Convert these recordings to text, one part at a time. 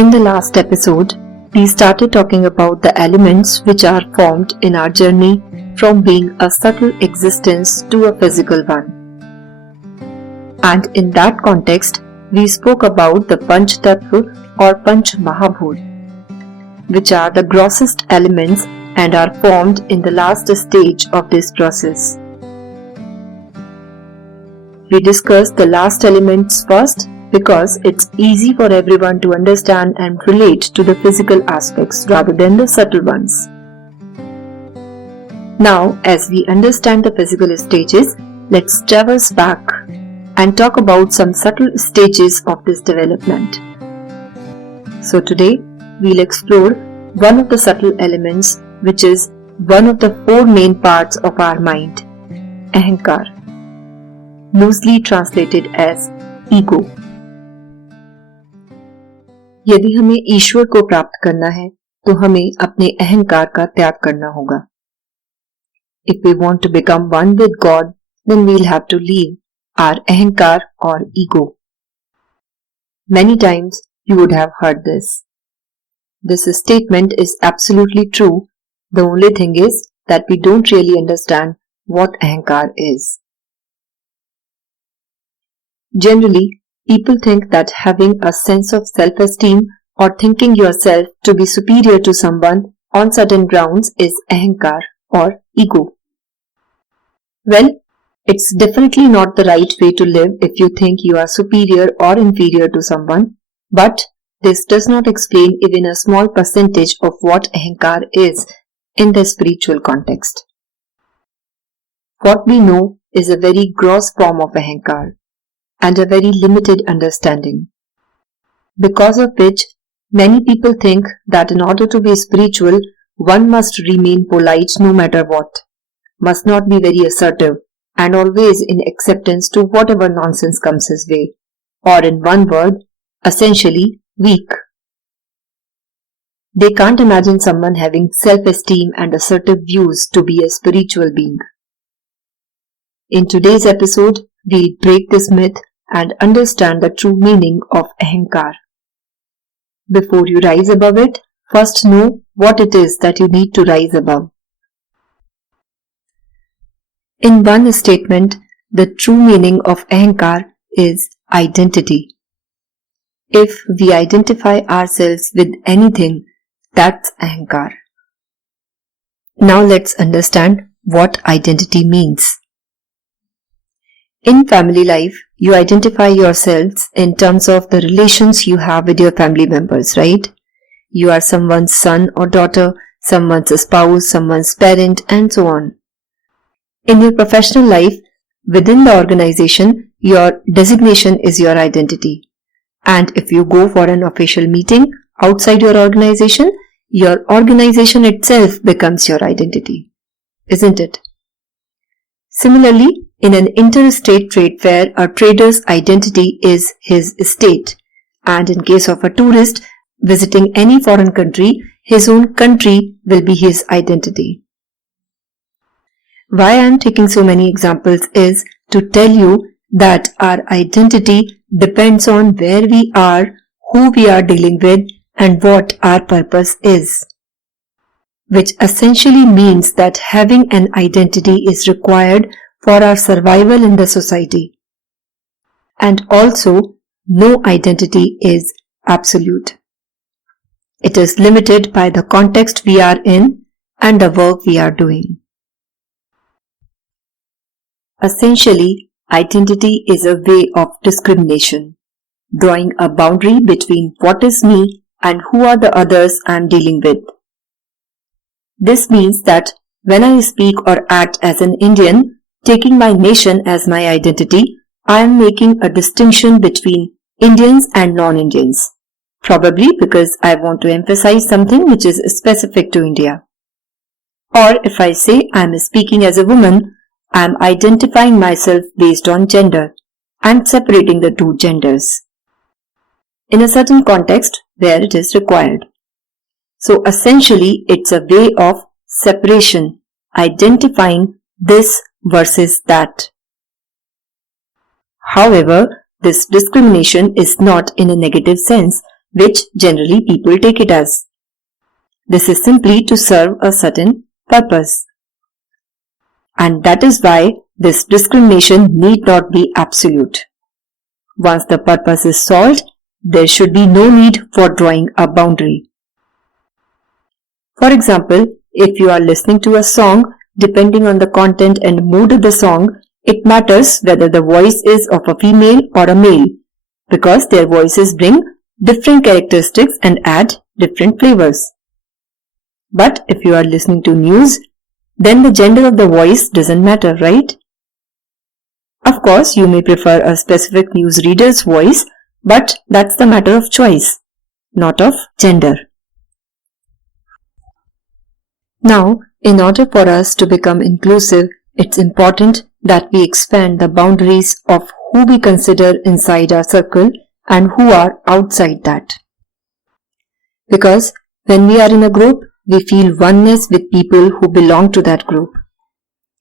In the last episode, we started talking about the elements which are formed in our journey from being a subtle existence to a physical one. And in that context, we spoke about the Panch Tattva or Panch Mahabhut, which are the grossest elements and are formed in the last stage of this process. We discussed the last elements first because it's easy for everyone to understand and relate to the physical aspects rather than the subtle ones. Now, as we understand the physical stages, let's traverse back and talk about some subtle stages of this development. So today, we'll explore one of the subtle elements, which is one of the four main parts of our mind, Ahamkara, loosely translated as ego. यदि हमें ईश्वर को प्राप्त करना है तो हमें अपने अहंकार का त्याग करना होगा. If we want to become one with God, then we'll have to leave our ahankar or ego. Many times you would have heard this. This statement is absolutely true. The only thing is that we don't really understand what ahankar is. Generally, people think that having a sense of self-esteem or thinking yourself to be superior to someone on certain grounds is ahankar or ego. Well, it's definitely not the right way to live if you think you are superior or inferior to someone, but this does not explain even a small percentage of what ahankar is in the spiritual context. What we know is a very gross form of ahankar and a very limited understanding, because of which many people think that in order to be spiritual, one must remain polite no matter what, must not be very assertive, and always in acceptance to whatever nonsense comes his way, or in one word, essentially weak. They can't imagine someone having self-esteem and assertive views to be a spiritual being. In today's episode, we'll break this myth and understand the true meaning of ahankar. Before you rise above it, first know what it is that you need to rise above. In one statement, the true meaning of ahankar is identity. If we identify ourselves with anything, that's ahankar. Now let's understand what identity means. In family life, you identify yourselves in terms of the relations you have with your family members, right? You are someone's son or daughter, someone's spouse, someone's parent, and so on. In your professional life, within the organization, your designation is your identity. And if you go for an official meeting outside your organization itself becomes your identity, isn't it? Similarly, in an interstate trade fair, a trader's identity is his state, and in case of a tourist visiting any foreign country, his own country will be his identity. Why I am taking so many examples is to tell you that our identity depends on where we are, who we are dealing with, and what our purpose is. Which essentially means that having an identity is required for our survival in the society. And also, no identity is absolute. It is limited by the context we are in and the work we are doing. Essentially, identity is a way of discrimination, drawing a boundary between what is me and who are the others I am dealing with. This means that when I speak or act as an Indian, taking my nation as my identity, I am making a distinction between Indians and non-Indians, probably because I want to emphasize something which is specific to India. Or if I say I am speaking as a woman, I am identifying myself based on gender and separating the two genders in a certain context where it is required. So essentially, it's a way of separation, identifying this versus that. However, this discrimination is not in a negative sense, which generally people take it as. This is simply to serve a certain purpose. And that is why this discrimination need not be absolute. Once the purpose is solved, there should be no need for drawing a boundary. For example, if you are listening to a song, depending on the content and mood of the song, it matters whether the voice is of a female or a male, because their voices bring different characteristics and add different flavors. But if you are listening to news, then the gender of the voice doesn't matter, right? Of course, you may prefer a specific news reader's voice, but that's the matter of choice, not of gender. Now, in order for us to become inclusive, it's important that we expand the boundaries of who we consider inside our circle and who are outside that. Because when we are in a group, we feel oneness with people who belong to that group.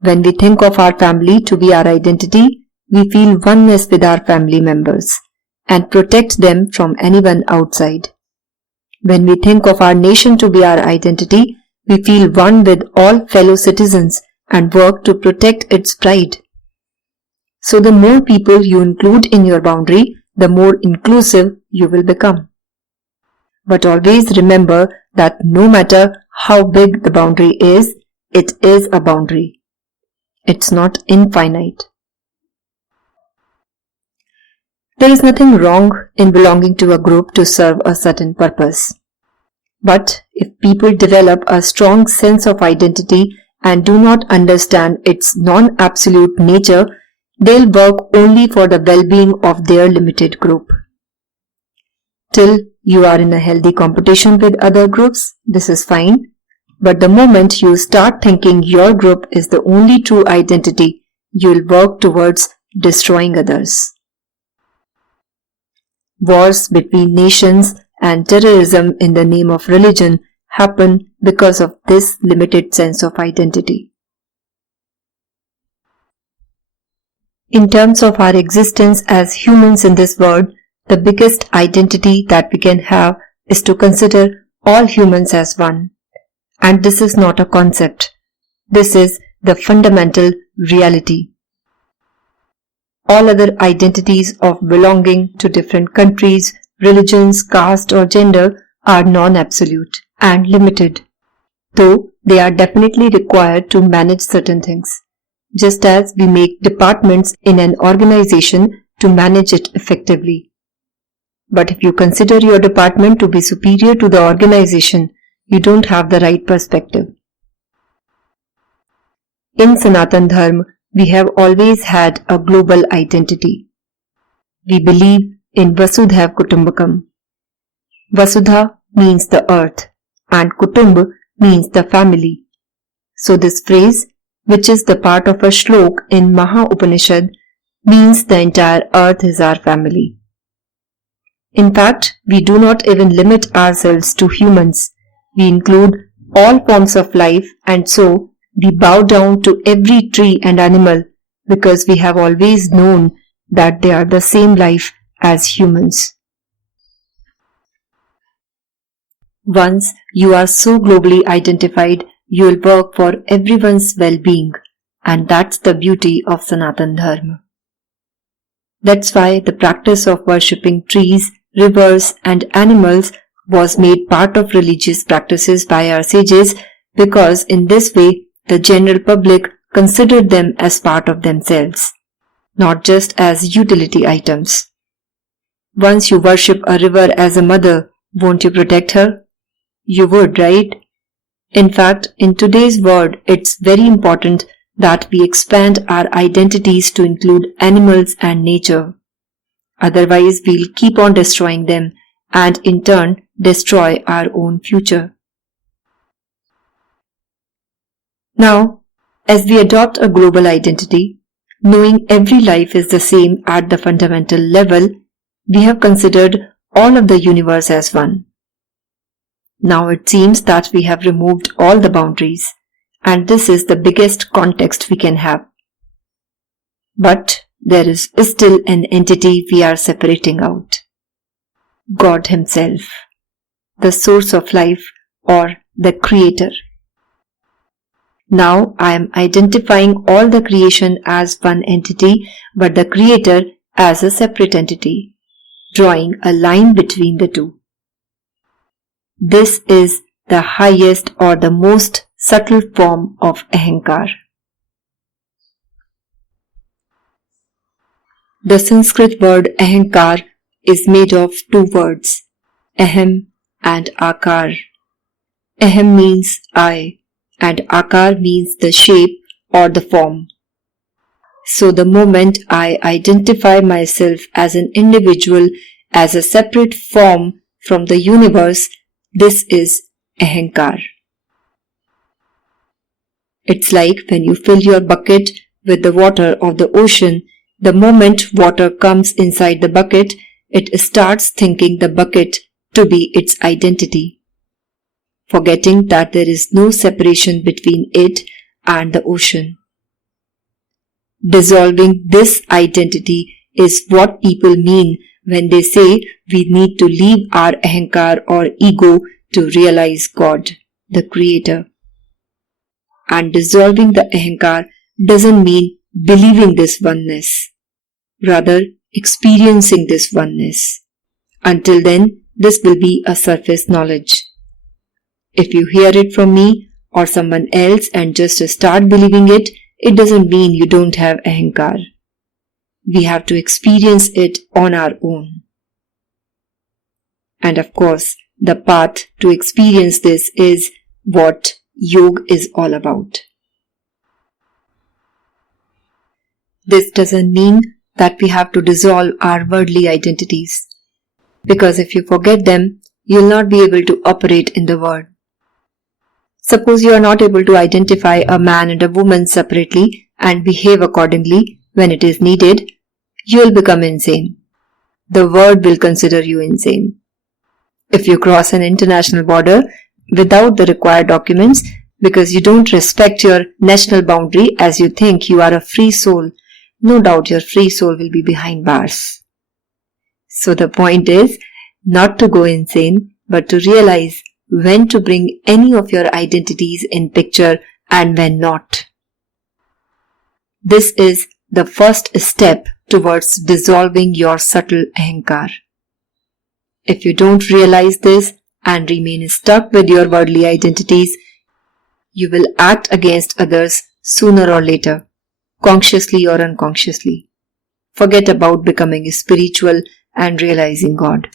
When we think of our family to be our identity, we feel oneness with our family members and protect them from anyone outside. When we think of our nation to be our identity, we feel one with all fellow citizens and work to protect its pride. So the more people you include in your boundary, the more inclusive you will become. But always remember that no matter how big the boundary is, it is a boundary. It's not infinite. There is nothing wrong in belonging to a group to serve a certain purpose. But if people develop a strong sense of identity and do not understand its non-absolute nature, they'll work only for the well-being of their limited group. Till you are in a healthy competition with other groups, this is fine. But the moment you start thinking your group is the only true identity, you'll work towards destroying others. Wars between nations and terrorism in the name of religion happen because of this limited sense of identity. In terms of our existence as humans in this world, the biggest identity that we can have is to consider all humans as one. And this is not a concept. This is the fundamental reality. All other identities of belonging to different countries, religions, caste or gender are non-absolute and limited, though they are definitely required to manage certain things, just as we make departments in an organization to manage it effectively. But if you consider your department to be superior to the organization, you don't have the right perspective. In Sanatan Dharma, we have always had a global identity. We believe in Vasudhaiv Kutumbakam. Vasudha means the earth and Kutumba means the family. So this phrase, which is the part of a shlok in Maha Upanishad, means the entire earth is our family. In fact, we do not even limit ourselves to humans. We include all forms of life, and so we bow down to every tree and animal because we have always known that they are the same life as humans. Once you are so globally identified, you will work for everyone's well-being, and that's the beauty of Sanatan Dharma. That's why the practice of worshipping trees, rivers and animals was made part of religious practices by our sages, because in this way the general public considered them as part of themselves, not just as utility items. Once you worship a river as a mother, won't you protect her? You would, right? In fact, in today's world, it's very important that we expand our identities to include animals and nature. Otherwise, we'll keep on destroying them and in turn destroy our own future. Now, as we adopt a global identity, knowing every life is the same at the fundamental level, we have considered all of the universe as one. Now it seems that we have removed all the boundaries, and this is the biggest context we can have. But there is still an entity we are separating out. God Himself, the source of life or the Creator. Now I am identifying all the creation as one entity but the Creator as a separate entity, drawing a line between the two. This is the highest or the most subtle form of Ahamkara. The Sanskrit word Ahamkara is made of two words, Aham and Akar. Aham means I and Akar means the shape or the form. So the moment I identify myself as an individual, as a separate form from the universe, this is Ahamkara. It's like when you fill your bucket with the water of the ocean, the moment water comes inside the bucket, it starts thinking the bucket to be its identity, forgetting that there is no separation between it and the ocean. Dissolving this identity is what people mean when they say we need to leave our Ahamkara or ego to realize God, the Creator. And dissolving the Ahamkara doesn't mean believing this oneness, rather experiencing this oneness. Until then, this will be a surface knowledge. If you hear it from me or someone else and just start believing it, it doesn't mean you don't have Ahamkara. We have to experience it on our own. And of course, the path to experience this is what yoga is all about. This doesn't mean that we have to dissolve our worldly identities, because if you forget them, you'll not be able to operate in the world. Suppose you are not able to identify a man and a woman separately and behave accordingly when it is needed, you will become insane. The world will consider you insane. If you cross an international border without the required documents because you don't respect your national boundary as you think you are a free soul, no doubt your free soul will be behind bars. So the point is not to go insane, but to realize when to bring any of your identities in picture and when not. This is the first step towards dissolving your subtle Ahamkara. If you don't realize this and remain stuck with your worldly identities, you will act against others sooner or later, consciously or unconsciously. Forget about becoming spiritual and realizing God.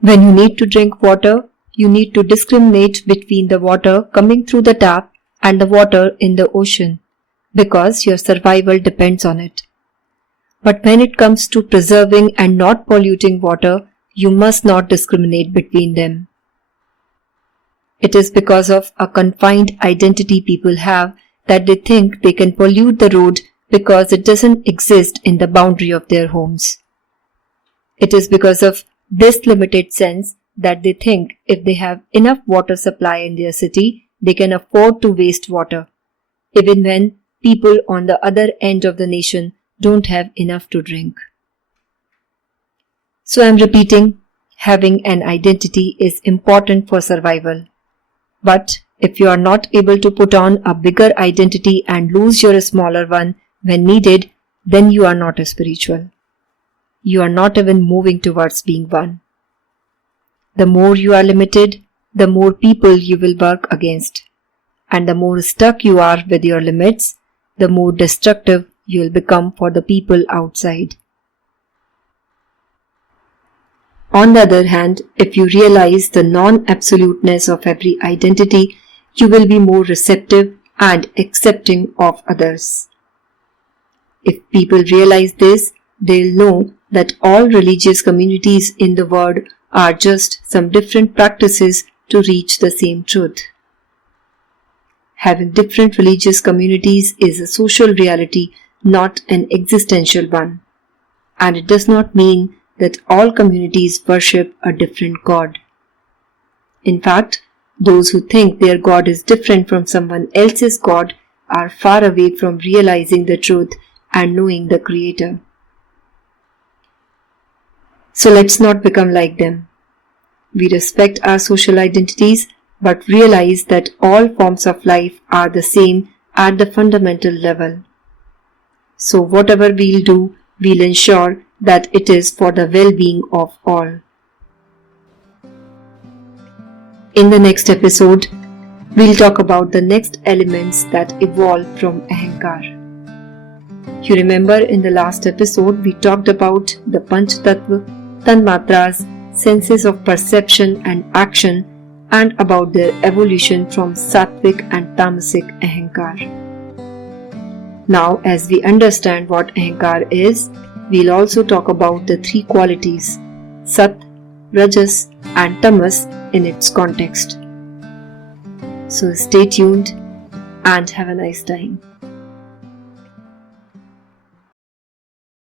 When you need to drink water, you need to discriminate between the water coming through the tap and the water in the ocean, because your survival depends on it. But when it comes to preserving and not polluting water, you must not discriminate between them. It is because of a confined identity people have that they think they can pollute the road because it doesn't exist in the boundary of their homes. It is because of this limited sense that they think if they have enough water supply in their city, they can afford to waste water, even when people on the other end of the nation don't have enough to drink. So I am repeating, having an identity is important for survival. But if you are not able to put on a bigger identity and lose your smaller one when needed, then you are not spiritual. You are not even moving towards being one. The more you are limited, the more people you will work against. And the more stuck you are with your limits, the more destructive you will become for the people outside. On the other hand, if you realize the non-absoluteness of every identity, you will be more receptive and accepting of others. If people realize this, they'll know that all religious communities in the world are just some different practices to reach the same truth. Having different religious communities is a social reality, not an existential one. And it does not mean that all communities worship a different God. In fact, those who think their God is different from someone else's God are far away from realizing the truth and knowing the Creator. So let's not become like them. We respect our social identities but realize that all forms of life are the same at the fundamental level. So whatever we'll do, we'll ensure that it is for the well-being of all. In the next episode, we'll talk about the next elements that evolve from Ahamkara. You remember in the last episode we talked about the Panch Tattva, Tanmatras, senses of perception and action, and about their evolution from Sattvic and Tamasic Ahamkara. Now, as we understand what Ahamkara is, we'll also talk about the three qualities, Sat, Rajas and Tamas in its context. So stay tuned and have a nice time.